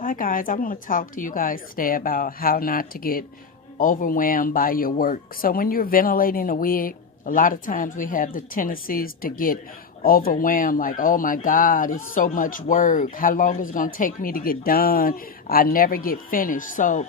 Hi guys, I want to talk to you guys today about how not to get overwhelmed by your work. So when you're ventilating a wig, a lot of times we have the tendencies to get overwhelmed, like, oh my God, it's so much work. How long is it going to take me to get done? I never get finished. So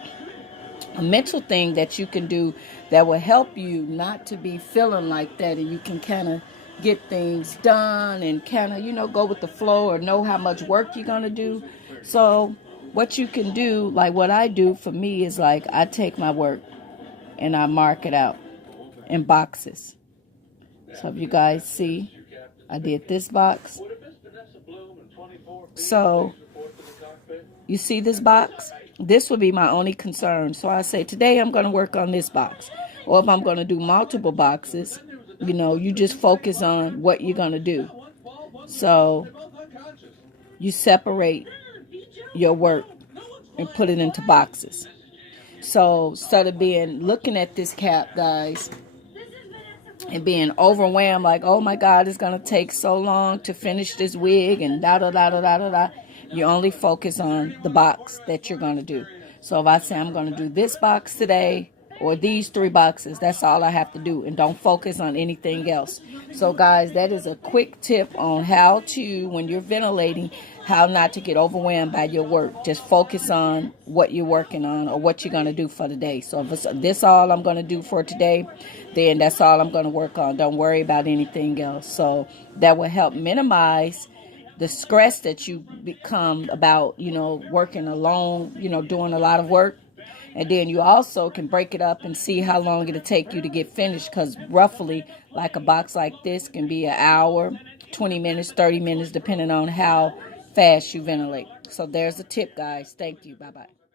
a mental thing that you can do that will help you not to be feeling like that, and you can kind of get things done and kind of, go with the flow or know how much work you're going to do. So what you can do, like what I do for me, is like I take my work and I mark it out in boxes. So if you guys see, I did this box. So you see this box? This would be my only concern. So I say, today I'm going to work on this box. Or if I'm going to do multiple boxes, you just focus on what you're going to do. So you separate your work and put it into boxes. So instead of looking at this cap, guys, and being overwhelmed, like, oh my God, it's going to take so long to finish this wig and da da da da da da da. You only focus on the box that you're going to do. So if I say I'm going to do this box today or these 3 boxes, that's all I have to do, and don't focus on anything else. So guys, that is a quick tip on how to, when you're ventilating, how not to get overwhelmed by your work. Just focus on what you're working on or what you're going to do for the day. So if it's this all I'm going to do for today, then that's all I'm going to work on. Don't worry about anything else. So that will help minimize the stress that you become about, working alone, doing a lot of work. And then you also can break it up and see how long it'll take you to get finished, because roughly, like a box like this can be an hour, 20 minutes, 30 minutes, depending on how fast you ventilate. So there's a tip, guys. Thank you. Bye-bye.